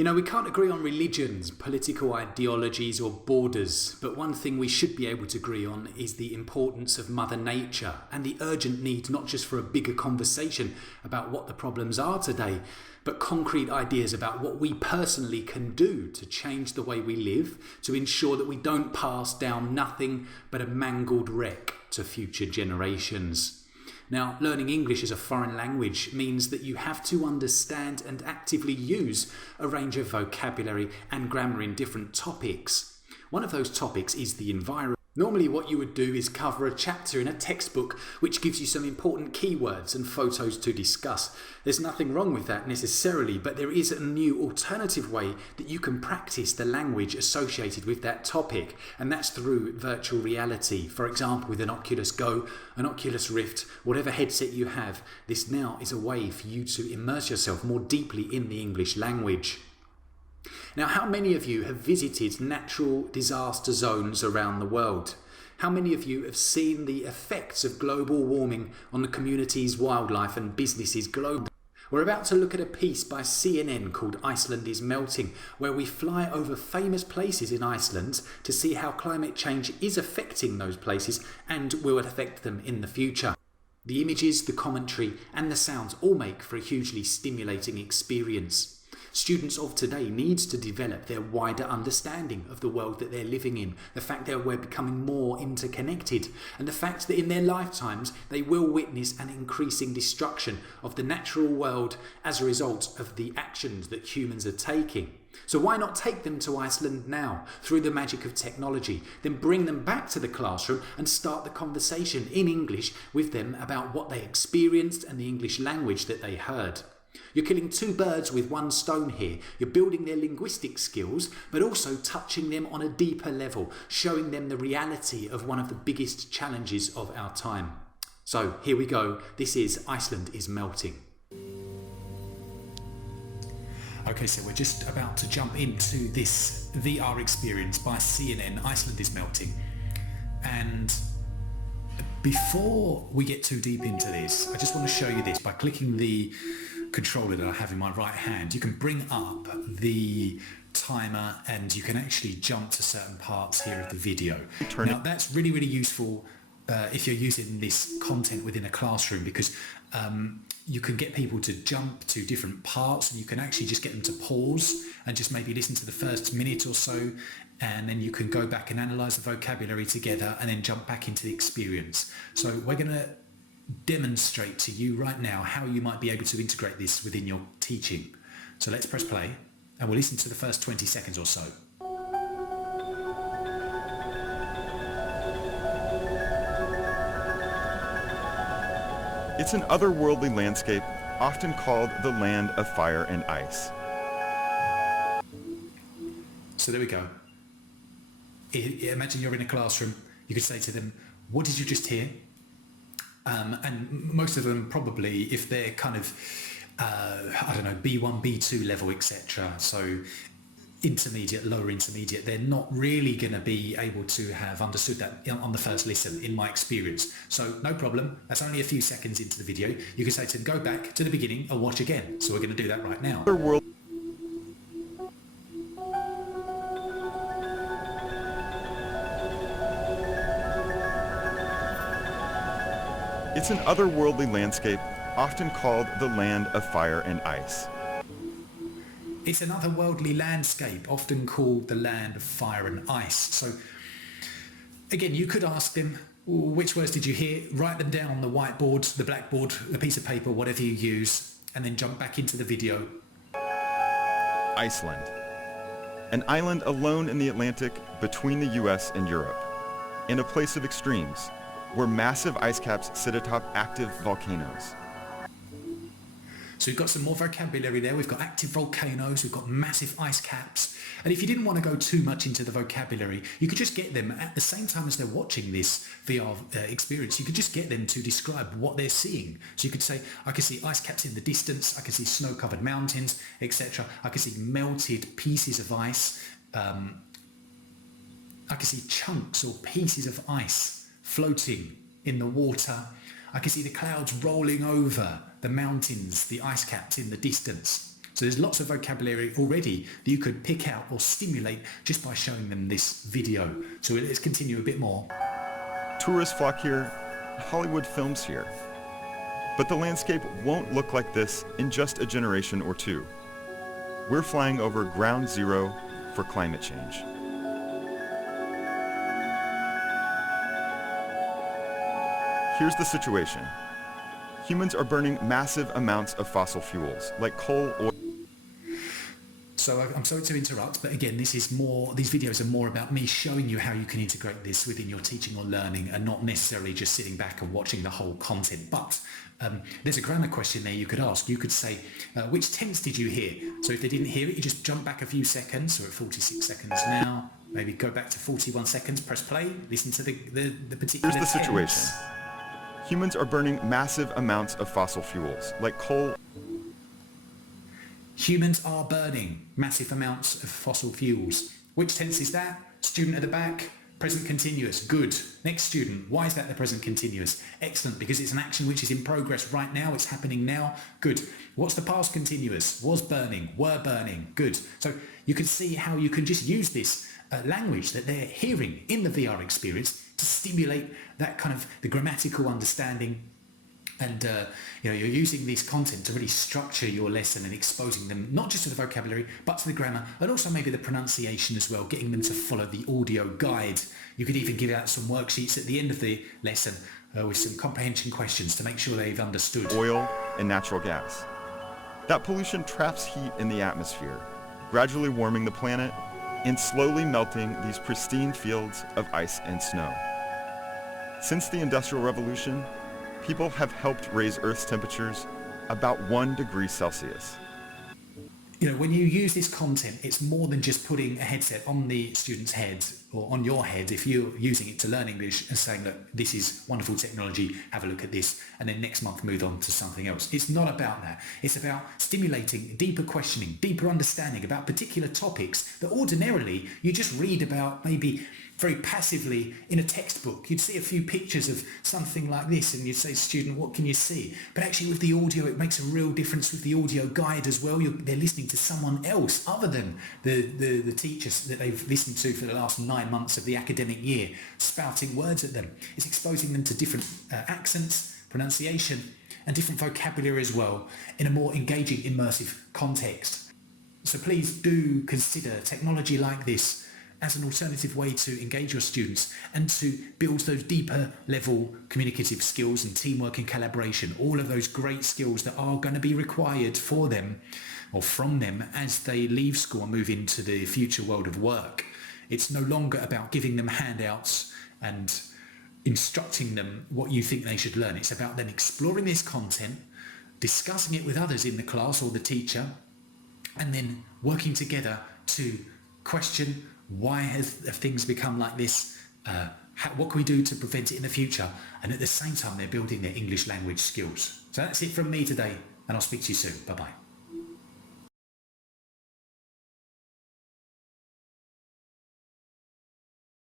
You know, we can't agree on religions, political ideologies or borders, but one thing we should be able to agree on is the importance of Mother Nature and the urgent need not just for a bigger conversation about what the problems are today, but concrete ideas about what we personally can do to change the way we live, to ensure that we don't pass down nothing but a mangled wreck to future generations. Now, learning English as a foreign language means that you have to understand and actively use a range of vocabulary and grammar in different topics. One of those topics is the environment. Normally what you would do is cover a chapter in a textbook which gives you some important keywords and photos to discuss. There's nothing wrong with that necessarily, but there is a new alternative way that you can practice the language associated with that topic, and that's through virtual reality. For example, with an Oculus Go, an Oculus Rift, whatever headset you have, this now is a way for you to immerse yourself more deeply in the English language. Now, how many of you have visited natural disaster zones around the world? How many of you have seen the effects of global warming on the communities, wildlife and businesses globally? We're about to look at a piece by CNN called Iceland is Melting, where we fly over famous places in Iceland to see how climate change is affecting those places and will affect them in the future. The images, the commentary and the sounds all make for a hugely stimulating experience. Students of today need to develop their wider understanding of the world that they're living in, the fact that we're becoming more interconnected, and the fact that in their lifetimes they will witness an increasing destruction of the natural world as a result of the actions that humans are taking. So why not take them to Iceland now through the magic of technology, then bring them back to the classroom and start the conversation in English with them about what they experienced and the English language that they heard. You're killing two birds with one stone here. You're building their linguistic skills, but also touching them on a deeper level, showing them the reality of one of the biggest challenges of our time. So here we go. This is Iceland is Melting. Okay, so we're just about to jump into this VR experience by CNN, Iceland is Melting. And before we get too deep into this, I just want to show you this by clicking the controller that I have in my right hand. You can bring up the timer and you can actually jump to certain parts here of the video. Now that's really useful if you're using this content within a classroom, because you can get people to jump to different parts and you can actually just get them to pause and just maybe listen to the first minute or so, and then you can go back and analyse the vocabulary together and then jump back into the experience. So we're going to demonstrate to you right now how you might be able to integrate this within your teaching. So let's press play and we'll listen to the first 20 seconds or so. It's an otherworldly landscape, often called the land of fire and ice. So there we go. Imagine you're in a classroom. You could say to them, what did you just hear? And most of them probably, if they're kind of, B1, B2 level, etc. So intermediate, lower intermediate, they're not really going to be able to have understood that on the first listen, in my experience. So no problem. That's only a few seconds into the video. You can say to them, go back to the beginning and watch again. So we're going to do that right now. It's an otherworldly landscape, often called the land of fire and ice. It's an otherworldly landscape, often called the land of fire and ice. So, again, you could ask them, which words did you hear? Write them down on the whiteboard, the blackboard, the piece of paper, whatever you use, and then jump back into the video. Iceland. An island alone in the Atlantic between the US and Europe, in a place of extremes, where massive ice caps sit atop active volcanoes. So we've got some more vocabulary there. We've got active volcanoes, we've got massive ice caps. And if you didn't want to go too much into the vocabulary, you could just get them at the same time as they're watching this VR experience, you could just get them to describe what they're seeing. So you could say, I can see ice caps in the distance, I can see snow-covered mountains, etc. I can see melted pieces of ice. I can see chunks or pieces of ice floating in the water. I can see the clouds rolling over the mountains, the ice caps in the distance. So there's lots of vocabulary already that you could pick out or stimulate just by showing them this video. So let's continue a bit more. Tourists flock here, Hollywood films here. But the landscape won't look like this in just a generation or two. We're flying over ground zero for climate change. Here's the situation. Humans are burning massive amounts of fossil fuels, like coal, oil. So I'm sorry to interrupt, but again, these videos are more about me showing you how you can integrate this within your teaching or learning and not necessarily just sitting back and watching the whole content. But there's a grammar question there you could ask. You could say, which tense did you hear? So if they didn't hear it, you just jump back a few seconds. So we're at 46 seconds now. Maybe go back to 41 seconds, press play, listen to the particular Here's the tense. situation. Humans are burning massive amounts of fossil fuels, like coal. Humans are burning massive amounts of fossil fuels. Which tense is that? Student at the back, present continuous. Good. Next student. Why is that the present continuous? Excellent, because it's an action which is in progress right now. It's happening now. Good. What's the past continuous? Was burning, were burning. Good. So you can see how you can just use this language that they're hearing in the VR experience to stimulate that kind of the grammatical understanding. And you're using this content to really structure your lesson and exposing them not just to the vocabulary but to the grammar and also maybe the pronunciation as well, getting them to follow the audio guide. You could even give out some worksheets at the end of the lesson with some comprehension questions to make sure they've understood. Oil and natural gas. That pollution traps heat in the atmosphere, gradually warming the planet and slowly melting these pristine fields of ice and snow. Since the Industrial Revolution, people have helped raise Earth's temperatures about 1 degree Celsius. When you use this content, it's more than just putting a headset on the student's head or on your head if you're using it to learn English and saying, look, this is wonderful technology, have a look at this, and then next month move on to something else. It's not about that. It's about stimulating deeper questioning, deeper understanding about particular topics that ordinarily you just read about maybe very passively in a textbook. You'd see a few pictures of something like this and you'd say, student, what can you see? But actually with the audio, it makes a real difference with the audio guide as well. They're listening to someone else other than the teachers that they've listened to for the last 9 months of the academic year, spouting words at them. It's exposing them to different accents, pronunciation, and different vocabulary as well in a more engaging, immersive context. So please do consider technology like this as an alternative way to engage your students and to build those deeper level communicative skills and teamwork and collaboration, all of those great skills that are going to be required for them or from them as they leave school and move into the future world of work. It's no longer about giving them handouts and instructing them what you think they should learn. It's about them exploring this content, discussing it with others in the class or the teacher, and then working together to question why have things become like this? What can we do to prevent it in the future? And at the same time, they're building their English language skills. So that's it from me today, and I'll speak to you soon. Bye-bye.